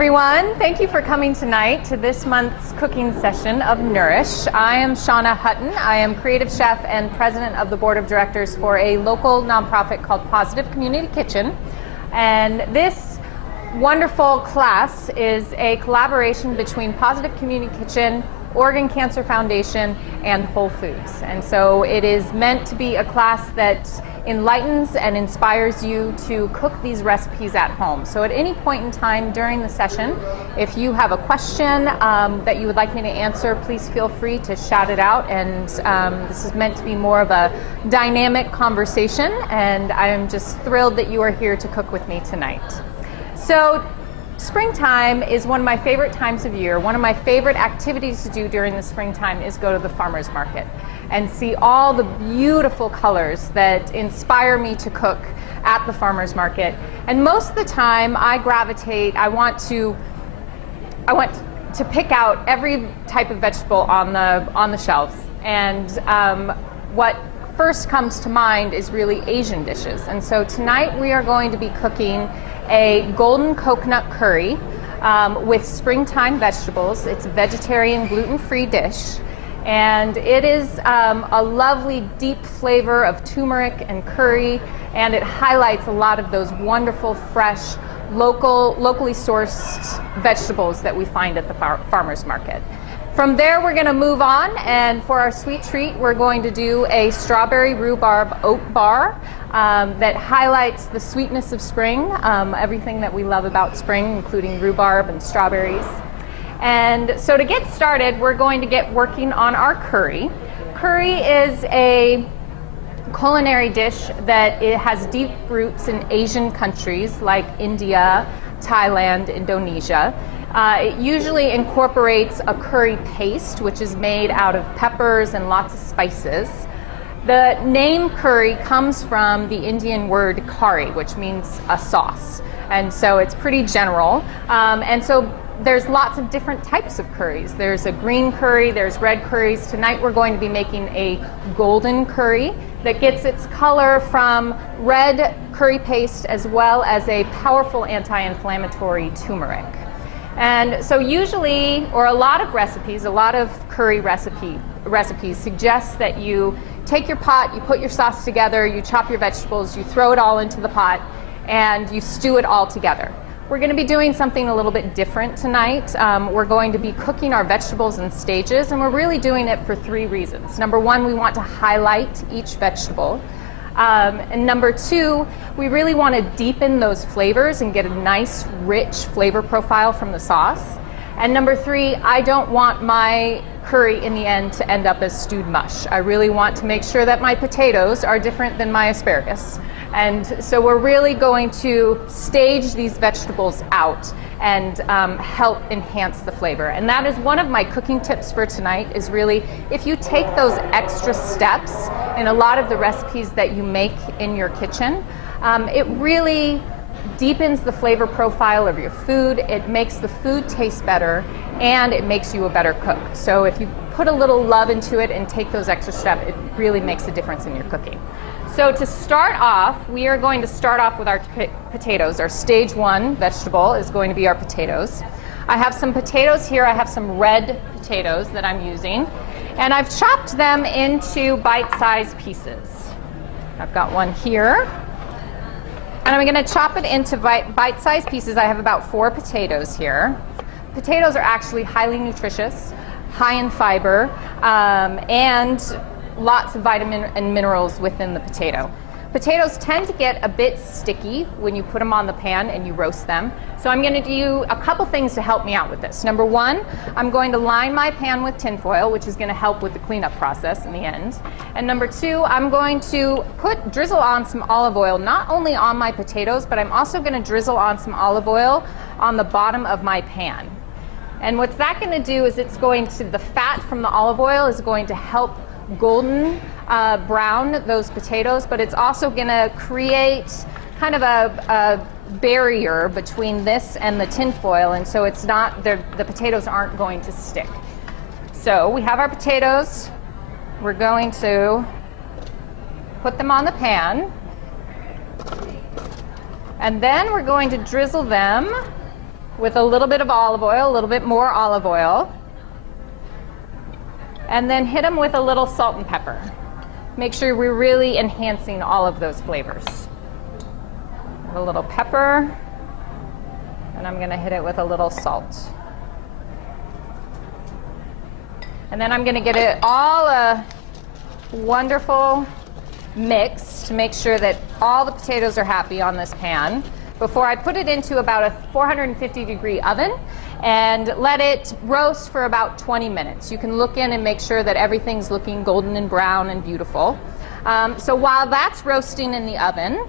everyone. Thank you for coming tonight to this month's cooking session of Nourish. I am Shanna Hutton. I am creative chef and president of the board of directors for a local nonprofit called Positive Community Kitchen. And this wonderful class is a collaboration between Positive Community Kitchen, Oregon Cancer Foundation, and Whole Foods. And so it is meant to be a class that enlightens and inspires you to cook these recipes at home. So at any point in time during the session, if you have a question that you would like me to answer, please feel free to shout it out. And this is meant to be more of a dynamic conversation, and I am just thrilled that you are here to cook with me tonight. So springtime is one of my favorite times of year. One of my favorite activities to do during the springtime is go to the farmer's market and see all the beautiful colors that inspire me to cook at the farmer's market. And most of the time I want to pick out every type of vegetable on the shelves. And what first comes to mind is really Asian dishes. And so tonight we are going to be cooking a golden coconut curry with springtime vegetables. It's a vegetarian, gluten-free dish. And it is a lovely deep flavor of turmeric and curry, and it highlights a lot of those wonderful, fresh, locally sourced vegetables that we find at the farmer's market. From there, we're going to move on, and for our sweet treat, we're going to do a strawberry rhubarb oat bar that highlights the sweetness of spring, everything that we love about spring, including rhubarb and strawberries. And so to get started, we're going to get working on our curry. Curry is a culinary dish that it has deep roots in Asian countries like India, Thailand, Indonesia. It usually incorporates a curry paste, which is made out of peppers and lots of spices. The name curry comes from the Indian word curry, which means a sauce. And so it's pretty general. And so there's lots of different types of curries. There's a green curry, there's red curries. Tonight we're going to be making a golden curry that gets its color from red curry paste as well as a powerful anti-inflammatory turmeric. And so usually, or a lot of recipes, a lot of curry recipes suggest that you take your pot, you put your sauce together, you chop your vegetables, you throw it all into the pot, and you stew it all together. We're going to be doing something a little bit different tonight. We're going to be cooking our vegetables in stages, and we're really doing it for three reasons. Number one, we want to highlight each vegetable. And number two, we really want to deepen those flavors and get a nice, rich flavor profile from the sauce. And number three, I don't want my curry in the end to end up as stewed mush. I really want to make sure that my potatoes are different than my asparagus. And so we're really going to stage these vegetables out and help enhance the flavor. And that is one of my cooking tips for tonight, is really if you take those extra steps in a lot of the recipes that you make in your kitchen, it really deepens the flavor profile of your food, it makes the food taste better, and it makes you a better cook. So if you put a little love into it and take those extra steps, it really makes a difference in your cooking. So to start off, we are going to start off with our potatoes. Our stage one vegetable is going to be our potatoes. I have some potatoes here. I have some red potatoes that I'm using, and I've chopped them into bite-sized pieces. I've got one here, and I'm going to chop it into bite-sized pieces. I have about 4 potatoes here. Potatoes are actually highly nutritious, high in fiber, and lots of vitamin and minerals within the potato. Potatoes tend to get a bit sticky when you put them on the pan and you roast them. So I'm going to do a couple things to help me out with this. Number one, I'm going to line my pan with tin foil, which is going to help with the cleanup process in the end. And number two, I'm going to drizzle on some olive oil, not only on my potatoes, but I'm also going to drizzle on some olive oil on the bottom of my pan. And what's that going to do is the fat from the olive oil is going to help golden brown those potatoes, but it's also going to create kind of a barrier between this and the tin foil, and so it's not the potatoes aren't going to stick. So we have our potatoes. We're going to put them on the pan, and then we're going to drizzle them with a little bit of olive oil, a little bit more olive oil. And then hit them with a little salt and pepper. Make sure we're really enhancing all of those flavors. A little pepper, and I'm going to hit it with a little salt. And then I'm going to get it all a wonderful mix to make sure that all the potatoes are happy on this pan before I put it into about a 450-degree oven and let it roast for about 20 minutes. You can look in and make sure that everything's looking golden and brown and beautiful. So while that's roasting in the oven,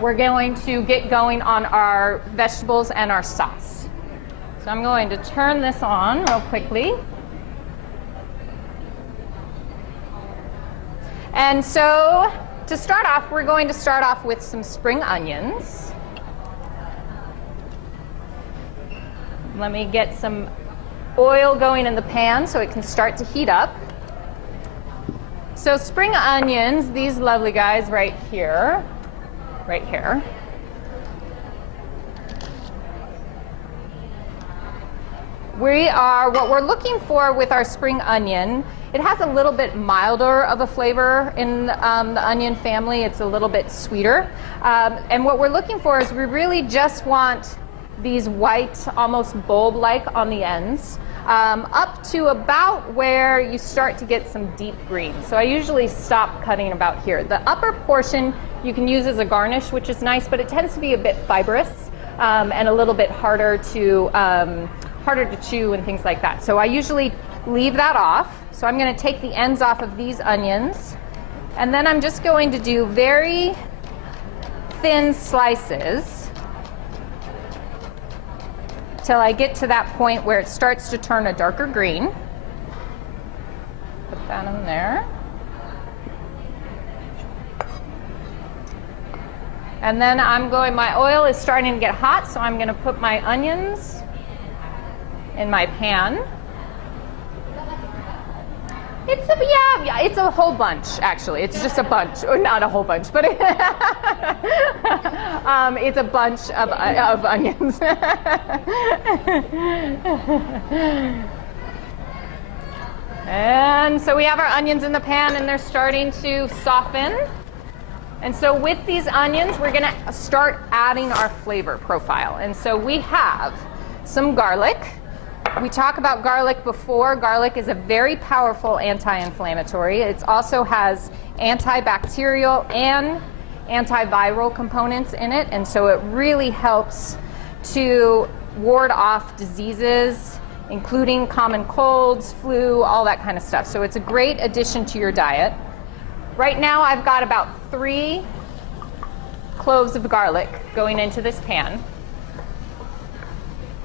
we're going to get going on our vegetables and our sauce. So I'm going to turn this on real quickly. And so to start off, we're going to start off with some spring onions. Let me get some oil going in the pan so it can start to heat up. So spring onions, these lovely guys right here. What we're looking for with our spring onion, it has a little bit milder of a flavor in the onion family. It's a little bit sweeter. And what we're looking for is we really just want these white, almost bulb-like on the ends, up to about where you start to get some deep green. So I usually stop cutting about here. The upper portion you can use as a garnish, which is nice, but it tends to be a bit fibrous and a little bit harder to chew and things like that. So I usually leave that off. So I'm going to take the ends off of these onions, and then I'm just going to do very thin slices till I get to that point where it starts to turn a darker green. Put that in there. And then my oil is starting to get hot, so I'm going to put my onions in my pan. It's a whole bunch, actually. It's just a bunch, or not a whole bunch, but it's a bunch of onions. And so we have our onions in the pan, and they're starting to soften. And so with these onions, we're going to start adding our flavor profile. And so we have some garlic. We talked about garlic before. Garlic is a very powerful anti-inflammatory. It also has antibacterial and antiviral components in it, and so it really helps to ward off diseases, including common colds, flu, all that kind of stuff. So it's a great addition to your diet. Right now I've got about 3 cloves of garlic going into this pan.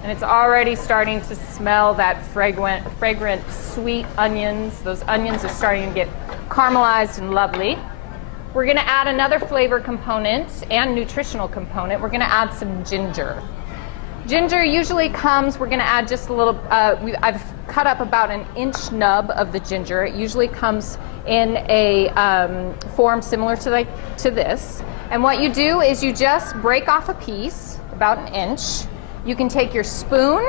And it's already starting to smell that fragrant, sweet onions. Those onions are starting to get caramelized and lovely. We're going to add another flavor component and nutritional component. We're going to add some ginger. Ginger usually comes, we're going to add just a little, I've cut up about an inch nub of the ginger. It usually comes in a form similar to this. And what you do is you just break off a piece, about an inch. You can take your spoon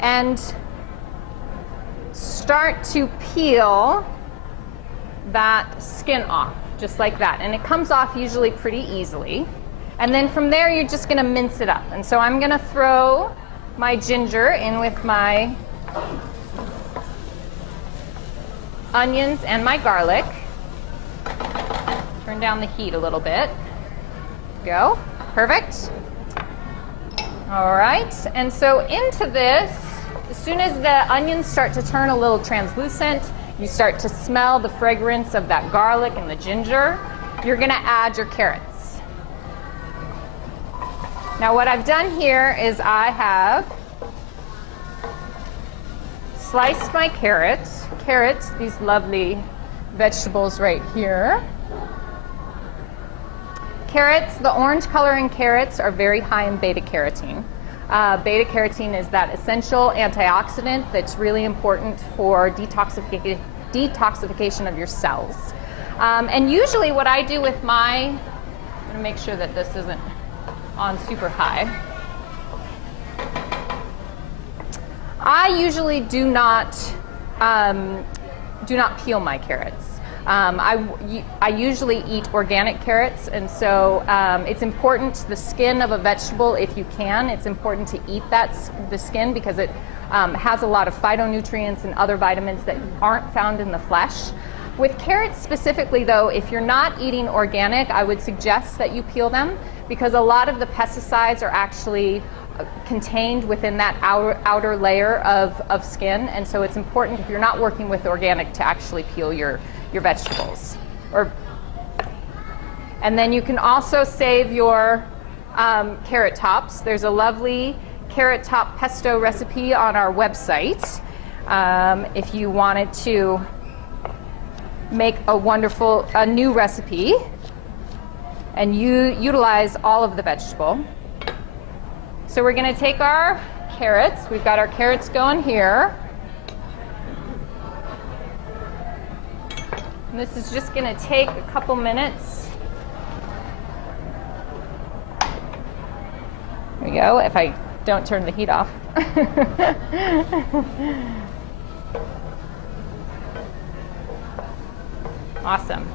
and start to peel that skin off, just like that. And it comes off usually pretty easily. And then from there, you're just going to mince it up. And so I'm going to throw my ginger in with my onions and my garlic. Turn down the heat a little bit. Go. Perfect. All right, and so into this, as soon as the onions start to turn a little translucent, you start to smell the fragrance of that garlic and the ginger, you're going to add your carrots. Now what I've done here is I have sliced my carrots, these lovely vegetables right here. Carrots, the orange color in carrots are very high in beta-carotene. Beta-carotene is that essential antioxidant that's really important for detoxification of your cells. And usually what I do with I'm going to make sure that this isn't on super high. I usually do not peel my carrots. I usually eat organic carrots, and so it's important, the skin of a vegetable, if you can, it's important to eat the skin because it has a lot of phytonutrients and other vitamins that aren't found in the flesh. With carrots specifically, though, if you're not eating organic, I would suggest that you peel them because a lot of the pesticides are actually contained within that outer layer of skin, and so it's important if you're not working with organic to actually peel your vegetables. And then you can also save your carrot tops. There's a lovely carrot top pesto recipe on our website if you wanted to make a new recipe and you utilize all of the vegetable. So we're going to take our carrots. We've got our carrots going here. And this is just going to take a couple minutes. There we go, if I don't turn the heat off. Awesome.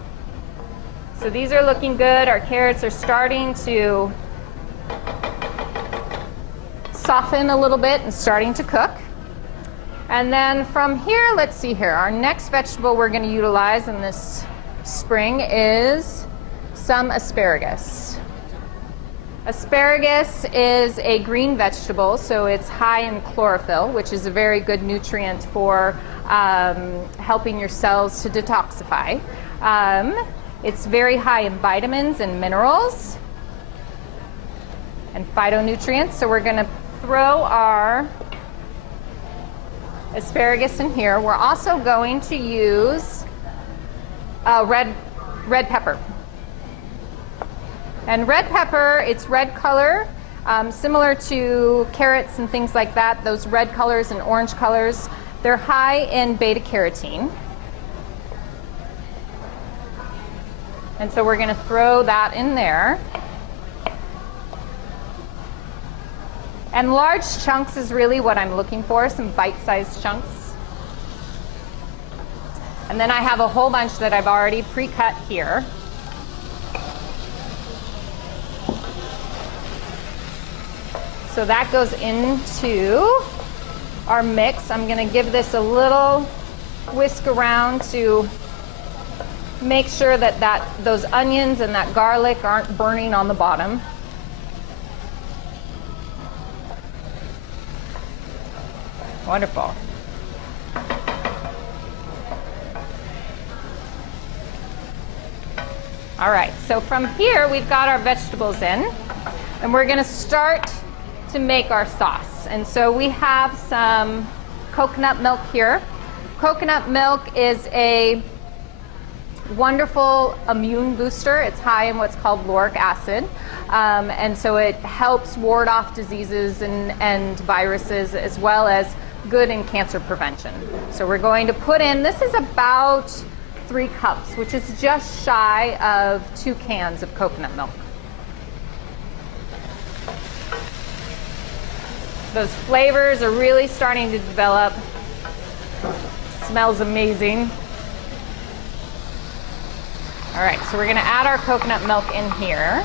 So these are looking good. Our carrots are starting to soften a little bit and starting to cook. And then from here, let's see here, our next vegetable we're going to utilize in this spring is some asparagus. Asparagus is a green vegetable, so it's high in chlorophyll, which is a very good nutrient for helping your cells to detoxify. It's very high in vitamins and minerals and phytonutrients, so we're going to throw our asparagus in here. We're also going to use red pepper. And red pepper, it's red color, similar to carrots and things like that. Those red colors and orange colors, they're high in beta carotene. And so we're going to throw that in there. And large chunks is really what I'm looking for, some bite-sized chunks. And then I have a whole bunch that I've already pre-cut here. So that goes into our mix. I'm going to give this a little whisk around to make sure that those onions and that garlic aren't burning on the bottom. Wonderful. All right, so from here we've got our vegetables in, and we're going to start to make our sauce. And so we have some coconut milk here. Coconut milk is a wonderful immune booster. It's high in what's called lauric acid, and so it helps ward off diseases and viruses, as well as good in cancer prevention. So we're going to put in, this is about 3 cups, which is just shy of 2 cans of coconut milk. Those flavors are really starting to develop. Smells amazing. All right, so we're going to add our coconut milk in here.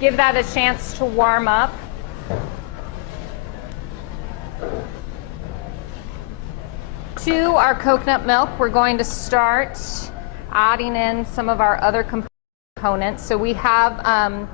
Give that a chance to warm up. To our coconut milk, we're going to start adding in some of our other components. So we have,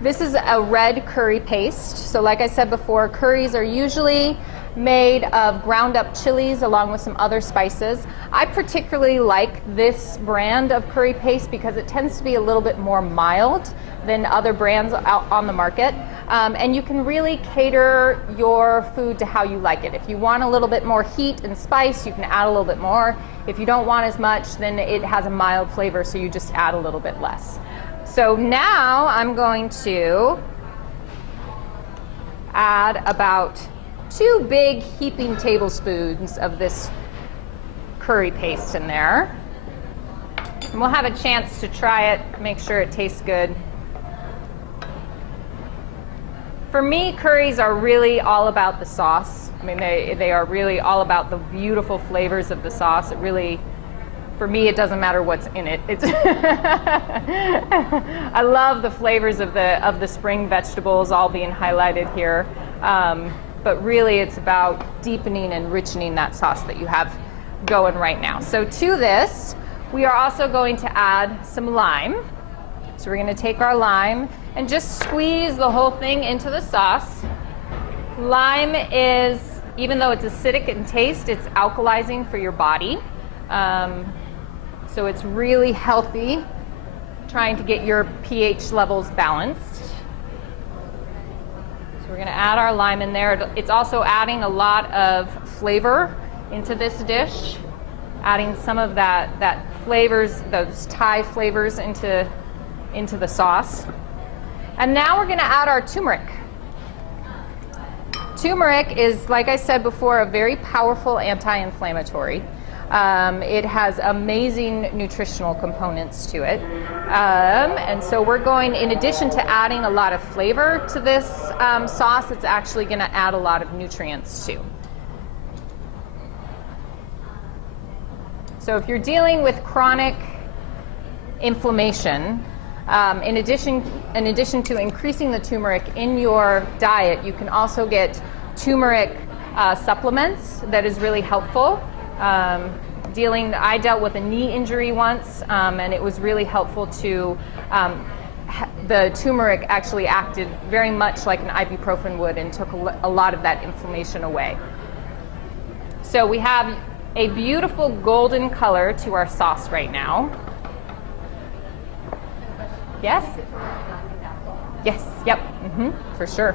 this is a red curry paste. So like I said before, curries are usually made of ground up chilies along with some other spices. I particularly like this brand of curry paste because it tends to be a little bit more mild than other brands out on the market. And you can really cater your food to how you like it. If you want a little bit more heat and spice, you can add a little bit more. If you don't want as much, then it has a mild flavor, so you just add a little bit less. So now I'm going to add about 2 big heaping tablespoons of this curry paste in there. And we'll have a chance to try it, make sure it tastes good. For me, curries are really all about the sauce. I mean, they are really all about the beautiful flavors of the sauce. It really, for me, it doesn't matter what's in it. It's I love the flavors of the spring vegetables all being highlighted here. But really, it's about deepening and richening that sauce that you have going right now. So to this, we are also going to add some lime. So we're going to take our lime and just squeeze the whole thing into the sauce. Lime is, even though it's acidic in taste, it's alkalizing for your body. So it's really healthy, trying to get your pH levels balanced. So we're going to add our lime in there. It's also adding a lot of flavor into this dish, adding some of that flavors, those Thai flavors into the sauce. And now we're going to add our turmeric. Turmeric is, like I said before, a very powerful anti-inflammatory. It has amazing nutritional components to it. And so we're going, in addition to adding a lot of flavor to this sauce, it's actually going to add a lot of nutrients too. So if you're dealing with chronic inflammation, in addition to increasing the turmeric in your diet, you can also get turmeric supplements that is really helpful. I dealt with a knee injury once, and it was really helpful to, the turmeric actually acted very much like an ibuprofen would and took a lot of that inflammation away. So we have a beautiful golden color to our sauce right now. Yes? Yes, yep, for sure.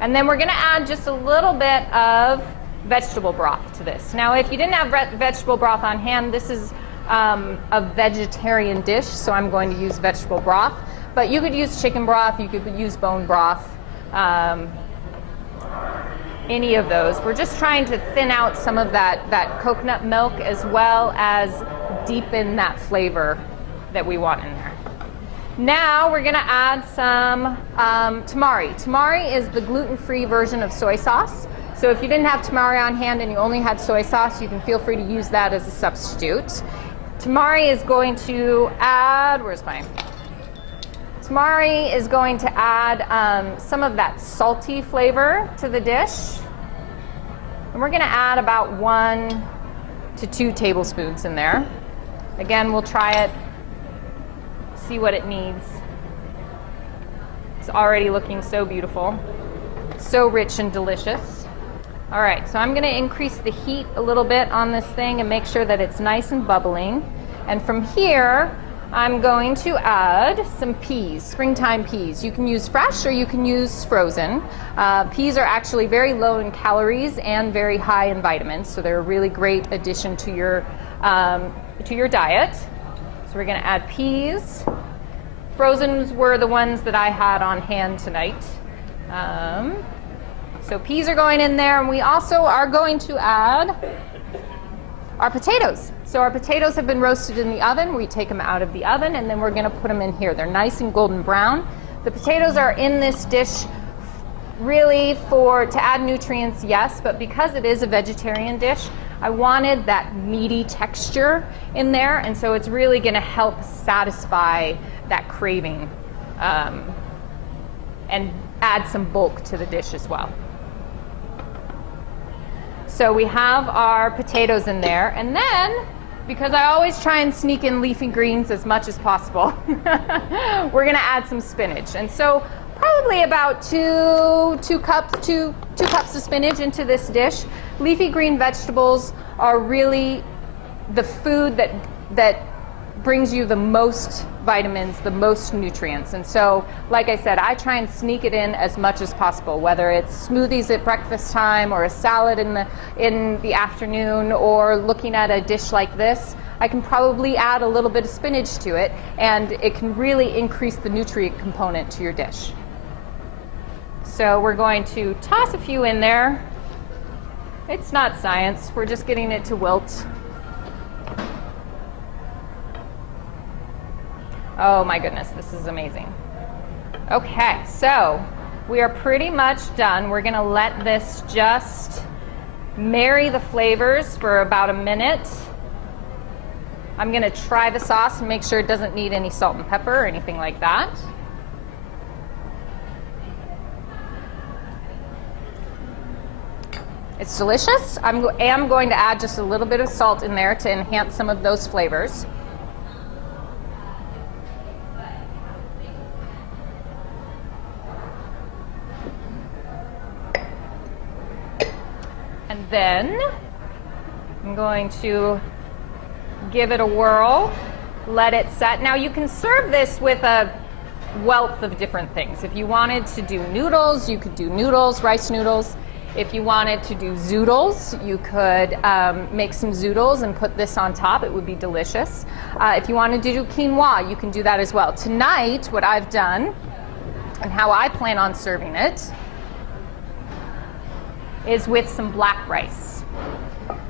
And then we're going to add just a little bit of vegetable broth to this. Now, if you didn't have vegetable broth on hand, this is a vegetarian dish, so I'm going to use vegetable broth. But you could use chicken broth, you could use bone broth, any of those. We're just trying to thin out some of that coconut milk as well as deepen that flavor that we want in there. Now we're going to add some tamari. Tamari is the gluten-free version of soy sauce. So if you didn't have tamari on hand and you only had soy sauce, you can feel free to use that as a substitute. Tamari is going to add, Tamari is going to add some of that salty flavor to the dish. And we're going to add about 1 to 2 tablespoons in there. Again, we'll try it, see what it needs. It's already looking so beautiful, so rich and delicious. All right, so I'm going to increase the heat a little bit on this thing and make sure that it's nice and bubbling. And from here, I'm going to add some peas, springtime peas. You can use fresh or you can use frozen. Peas are actually very low in calories and very high in vitamins, so they're a really great addition to your diet. So we're going to add peas. Frozens were the ones that I had on hand tonight. So peas are going in there, and we also are going to add our potatoes. So our potatoes have been roasted in the oven. We take them out of the oven, and then we're going to put them in here. They're nice and golden brown. The potatoes are in this dish really to add nutrients, yes, but because it is a vegetarian dish, I wanted that meaty texture in there, and so it's really going to help satisfy that craving and add some bulk to the dish as well. So we have our potatoes in there, and then, because I always try and sneak in leafy greens as much as possible, we're going to add some spinach. And so probably about two cups of spinach into this dish. Leafy green vegetables are really the food that brings you the most vitamins, the most nutrients. And so, like I said, I try and sneak it in as much as possible, whether it's smoothies at breakfast time or a salad in the afternoon or looking at a dish like this. I can probably add a little bit of spinach to it, and it can really increase the nutrient component to your dish. So we're going to toss a few in there. It's not science, we're just getting it to wilt. Oh my goodness, this is amazing. Okay, so we are pretty much done. We're gonna let this just marry the flavors for about a minute. I'm gonna try the sauce and make sure it doesn't need any salt and pepper or anything like that. It's delicious. I am going to add just a little bit of salt in there to enhance some of those flavors. And then I'm going to give it a whirl, let it set. Now you can serve this with a wealth of different things. If you wanted to do noodles, you could do noodles, rice noodles. If you wanted to do zoodles, you could make some zoodles and put this on top. It would be delicious. If you wanted to do quinoa, you can do that as well. Tonight, what I've done and how I plan on serving it is with some black rice.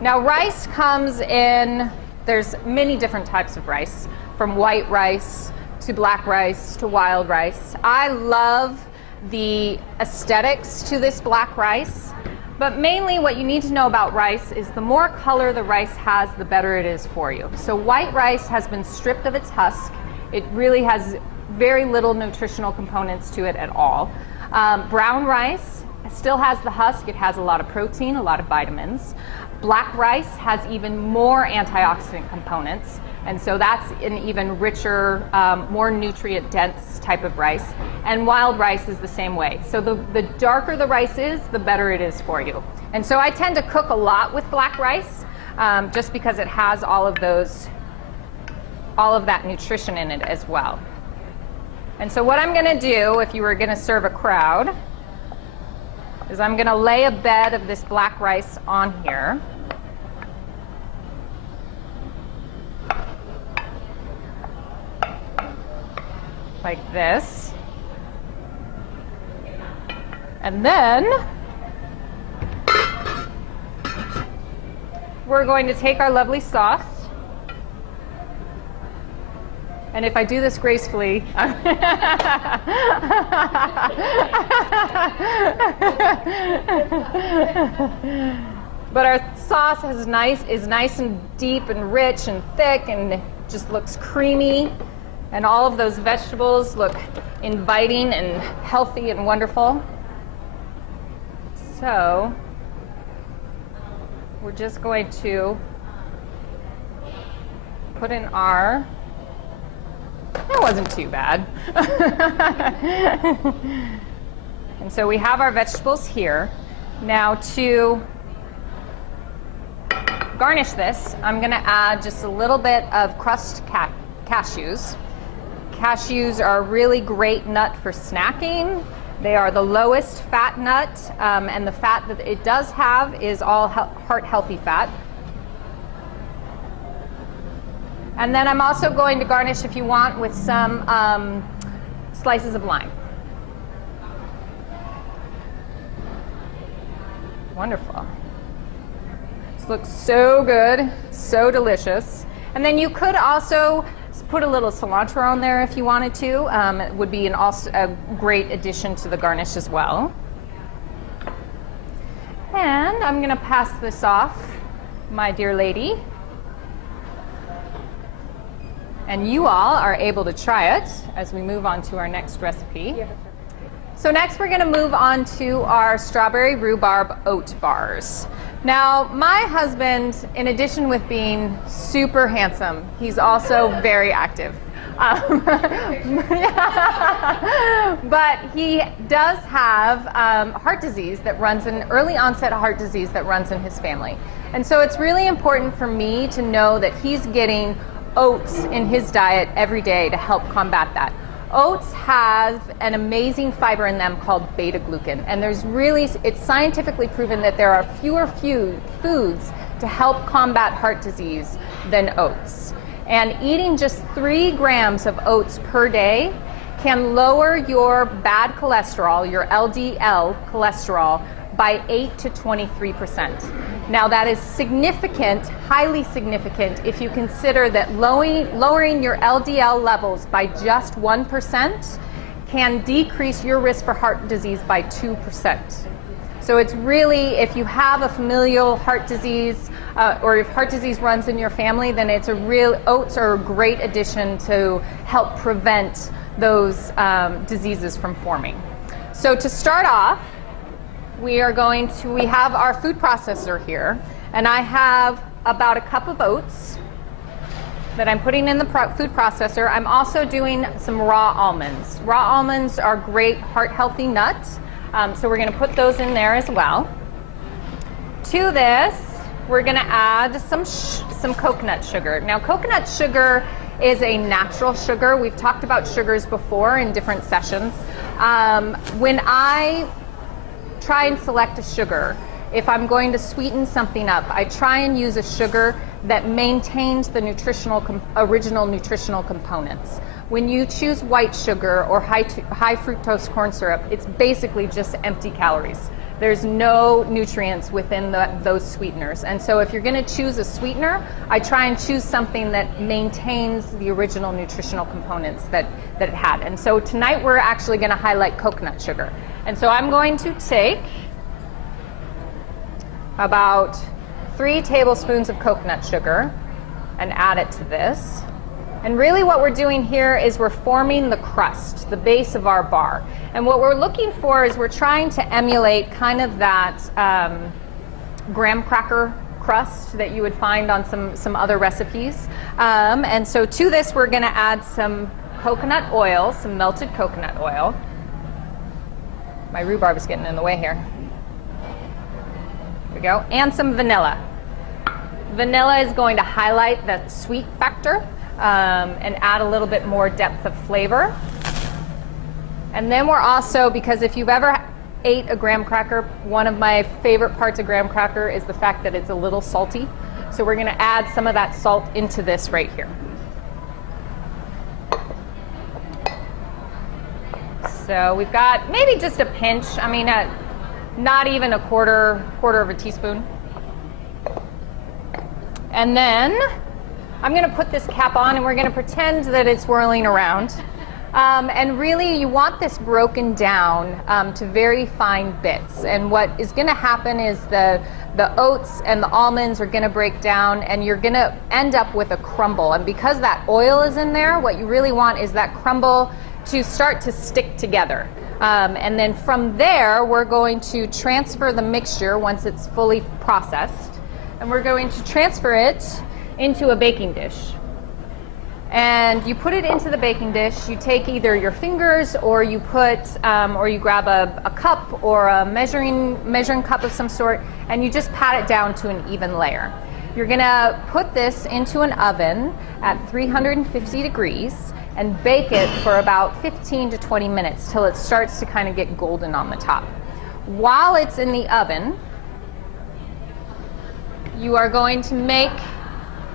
Now, rice comes in, there's many different types of rice, from white rice to black rice to wild rice. I love the aesthetics to this black rice, but mainly what you need to know about rice is the more color the rice has, the better it is for you. So white rice has been stripped of its husk. It really has very little nutritional components to it at all. Brown rice still has the husk. It has a lot of protein, a lot of vitamins. Black rice has even more antioxidant components, and so that's an even richer, more nutrient-dense type of rice. And wild rice is the same way. So the darker the rice is, the better it is for you. And so I tend to cook a lot with black rice, just because it has all of that nutrition in it as well. And so what I'm going to do, if you were going to serve a crowd, is I'm going to lay a bed of this black rice on here. Like this. And then we're going to take our lovely sauce. And if I do this gracefully, but our sauce is nice and deep and rich and thick and just looks creamy, and all of those vegetables look inviting and healthy and wonderful. So we're just going to put in our, that wasn't too bad. And so we have our vegetables here. Now to garnish this, I'm going to add just a little bit of crushed cashews. Cashews are a really great nut for snacking. They are the lowest fat nut, and the fat that it does have is all heart-healthy fat. And then I'm also going to garnish, if you want, with some slices of lime. Wonderful. This looks so good, so delicious. And then you could also put a little cilantro on there if you wanted to. It would be a great addition to the garnish as well. And I'm going to pass this off, my dear lady. And you all are able to try it as we move on to our next recipe. Yeah. So next we're going to move on to our strawberry rhubarb oat bars. Now, my husband, in addition with being super handsome, he's also very active. But he does have heart disease that runs in, early onset heart disease that runs in his family. And so it's really important for me to know that he's getting oats in his diet every day to help combat that. Oats have an amazing fiber in them called beta-glucan, and it's scientifically proven that there are few foods to help combat heart disease than oats. And eating just 3 grams of oats per day can lower your bad cholesterol, your LDL cholesterol, by 8 to 23%. Now that is significant, highly significant, if you consider that lowering your LDL levels by just 1% can decrease your risk for heart disease by 2%. So it's really, if you have a familial heart disease, or if heart disease runs in your family, then oats are a great addition to help prevent those diseases from forming. So to start off, we have our food processor here, and I have about a cup of oats that I'm putting in the food processor. I'm also doing some raw almonds. Raw almonds are great heart healthy nuts. So we're going to put those in there as well. To this, we're going to add some coconut sugar. Now, coconut sugar is a natural sugar. We've talked about sugars before in different sessions. When I try and select a sugar, if I'm going to sweeten something up, I try and use a sugar that maintains the original nutritional components. When you choose white sugar or high fructose corn syrup, it's basically just empty calories. There's no nutrients within those sweeteners. And so if you're going to choose a sweetener, I try and choose something that maintains the original nutritional components that it had. And so tonight we're actually going to highlight coconut sugar. And so I'm going to take about 3 tablespoons of coconut sugar and add it to this. And really what we're doing here is we're forming the crust, the base of our bar. And what we're looking for is we're trying to emulate kind of that graham cracker crust that you would find on some other recipes. And so to this we're going to add some coconut oil, some melted coconut oil. My rhubarb is getting in the way here. There we go. And some vanilla. Vanilla is going to highlight the sweet factor. And add a little bit more depth of flavor. And then we're also, because if you've ever ate a graham cracker, one of my favorite parts of graham cracker is the fact that it's a little salty. So we're going to add some of that salt into this right here. So we've got maybe just a pinch, not even a quarter of a teaspoon. And then I'm going to put this cap on and we're going to pretend that it's swirling around. And really you want this broken down to very fine bits. And what is going to happen is the oats and the almonds are going to break down and you're going to end up with a crumble. And because that oil is in there, what you really want is that crumble to start to stick together. And then from there, we're going to transfer the mixture once it's fully processed. And we're going to transfer it into a baking dish. And you put it into the baking dish, you take either your fingers or you grab a cup or a measuring cup of some sort and you just pat it down to an even layer. You're gonna put this into an oven at 350 degrees and bake it for about 15 to 20 minutes till it starts to kind of get golden on the top. While it's in the oven, you are going to make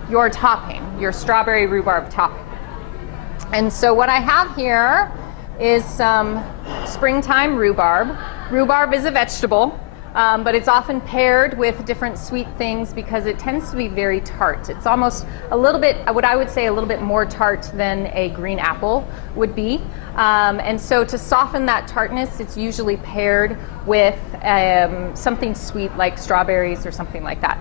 your topping, your strawberry rhubarb topping. And so what I have here is some springtime rhubarb. Rhubarb is a vegetable, but it's often paired with different sweet things because it tends to be very tart. It's almost a little bit, what I would say, a little bit more tart than a green apple would be. And so to soften that tartness, it's usually paired with something sweet like strawberries or something like that.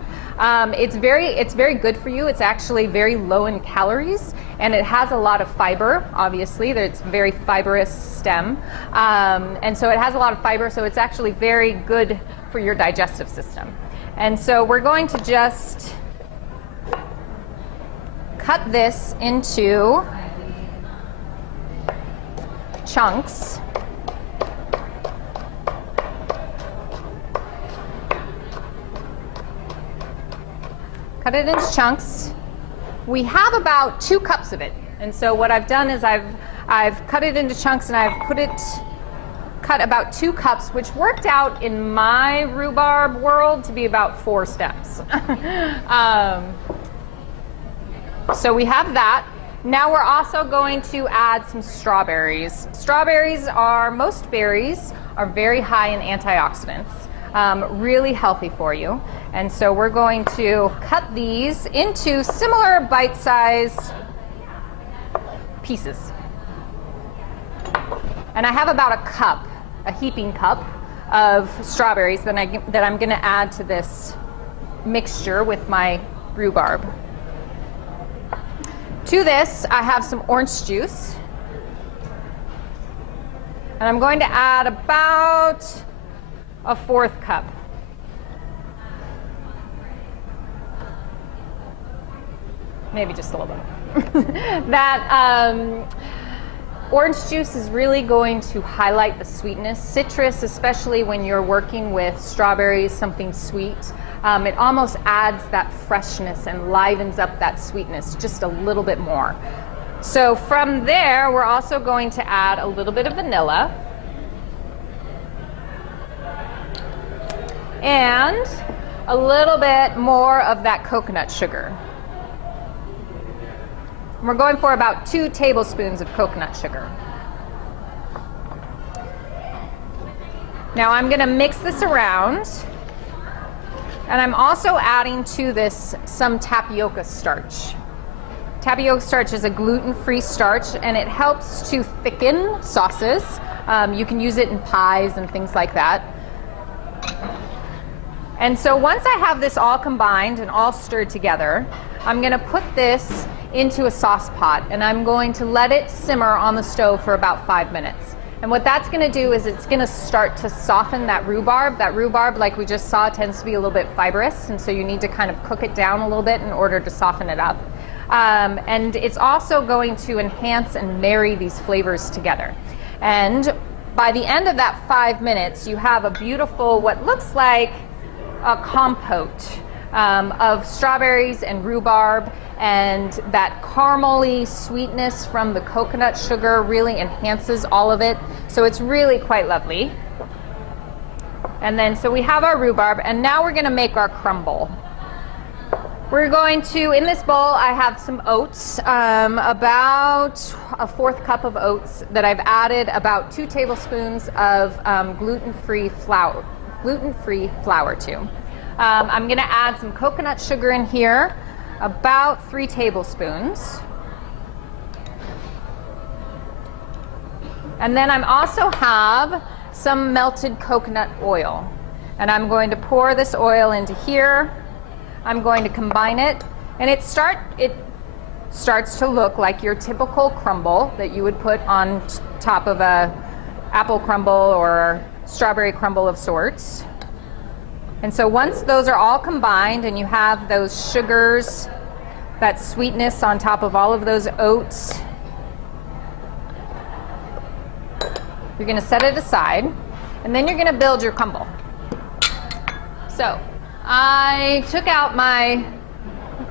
It's very good for you. It's actually very low in calories and it has a lot of fiber, obviously. It's a very fibrous stem. And so it has a lot of fiber, so it's actually very good for your digestive system. And so we're going to just cut this into chunks. Cut it into chunks. We have about 2 cups of it. And so what I've done is I've cut it into chunks and I've cut about 2 cups, which worked out in my rhubarb world to be about 4 steps. So we have that. Now we're also going to add some strawberries. Most berries are very high in antioxidants. really healthy for you. And so we're going to cut these into similar bite-sized pieces. And I have about a cup, a heaping cup of strawberries that I'm going to add to this mixture with my rhubarb. To this, I have some orange juice. And I'm going to add about a 1/4 cup. Maybe just a little bit. That orange juice is really going to highlight the sweetness. Citrus, especially when you're working with strawberries, something sweet, it almost adds that freshness and livens up that sweetness just a little bit more. So from there, we're also going to add a little bit of vanilla and a little bit more of that coconut sugar. We're going for about 2 tablespoons of coconut sugar. Now I'm going to mix this around, and I'm also adding to this some tapioca starch. Tapioca starch is a gluten-free starch, and it helps to thicken sauces. You can use it in pies and things like that. And so once I have this all combined and all stirred together, I'm going to put this into a sauce pot, and I'm going to let it simmer on the stove for about 5 minutes. And what that's going to do is it's going to start to soften that rhubarb. That rhubarb, like we just saw, tends to be a little bit fibrous, and so you need to kind of cook it down a little bit in order to soften it up. And it's also going to enhance and marry these flavors together. And by the end of that 5 minutes, you have a beautiful, what looks like a compote of strawberries and rhubarb, and that caramely sweetness from the coconut sugar really enhances all of it. So it's really quite lovely. And then, so we have our rhubarb, and now we're going to make our crumble. We're going to, in this bowl, I have some oats, about a 1/4 cup of oats that I've added about 2 tablespoons of gluten-free flour to. I'm going to add some coconut sugar in here, about 3 tablespoons. And then I also have some melted coconut oil. And I'm going to pour this oil into here. I'm going to combine it, and it starts to look like your typical crumble that you would put on top of a apple crumble or strawberry crumble of sorts. And so once those are all combined and you have those sugars, that sweetness on top of all of those oats, you're going to set it aside, and then you're going to build your crumble. So I took out my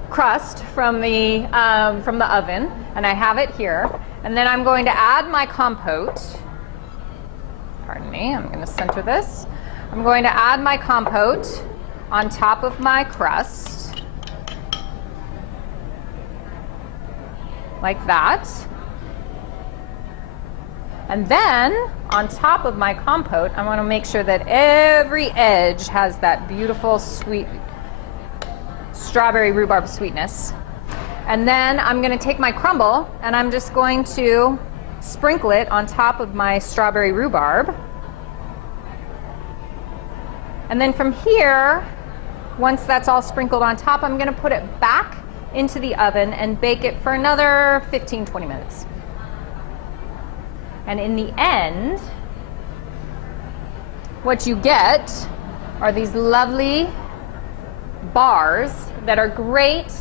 crust from the oven, and I have it here. And then I'm going to add my compote. Pardon me, I'm going to center this. I'm going to add my compote on top of my crust, like that. And then on top of my compote, I want to make sure that every edge has that beautiful sweet strawberry rhubarb sweetness. And then I'm going to take my crumble, and I'm just going to sprinkle it on top of my strawberry rhubarb. And then from here, once that's all sprinkled on top, I'm going to put it back into the oven and bake it for another 15-20 minutes. And in the end, what you get are these lovely bars that are great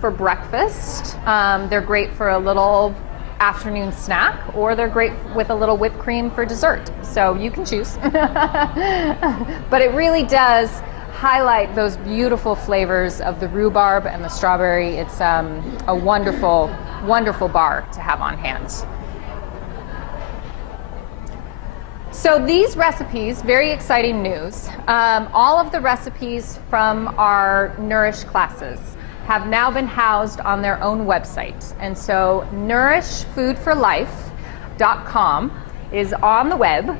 for breakfast. They're great for a little afternoon snack, or they're great with a little whipped cream for dessert. So you can choose. But it really does highlight those beautiful flavors of the rhubarb and the strawberry. It's a wonderful, wonderful bar to have on hand. So these recipes, very exciting news. All of the recipes from our Nourish classes have now been housed on their own website. And so nourishfoodforlife.com is on the web.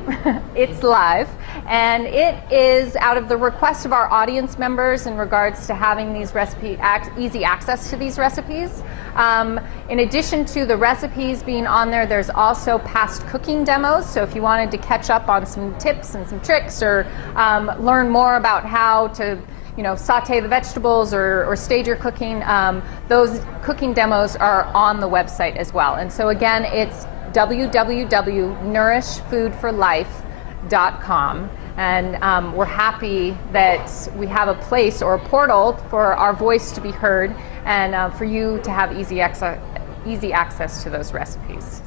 It's live, and it is out of the request of our audience members in regards to having these easy access to these recipes. In addition to the recipes being on there, there's also past cooking demos. So if you wanted to catch up on some tips and some tricks, or learn more about how to saute the vegetables or stage your cooking, those cooking demos are on the website as well. And so again, it's www.nourishfoodforlife.com. And we're happy that we have a place or a portal for our voice to be heard, and for you to have easy access to those recipes.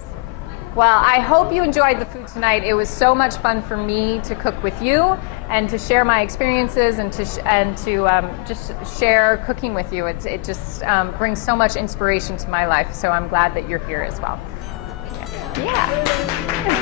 Well, I hope you enjoyed the food tonight. It was so much fun for me to cook with you and to share my experiences and to just share cooking with you. It just brings so much inspiration to my life. So I'm glad that you're here as well. Yeah.